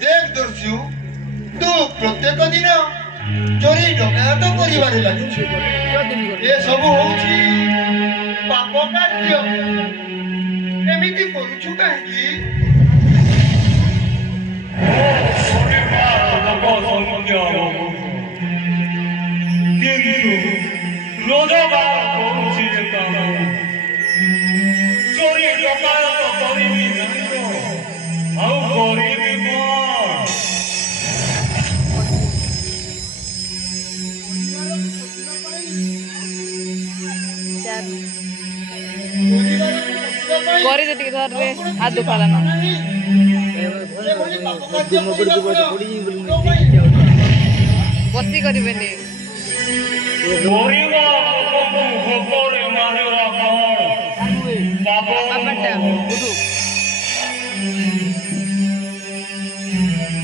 देख दर्शु तू प्रत्येक दिन चोरी डकायत करिबारे लागिछु ए सब होउछि पाप कार्य एमिति करूछु काहेकि रोजगार करूछि जे काम चोरी डकायत करिबि नहीं तो आउ करिबि कोन करे जति धर रे आ दुखाला ना बसी करिबेनी मोरिवा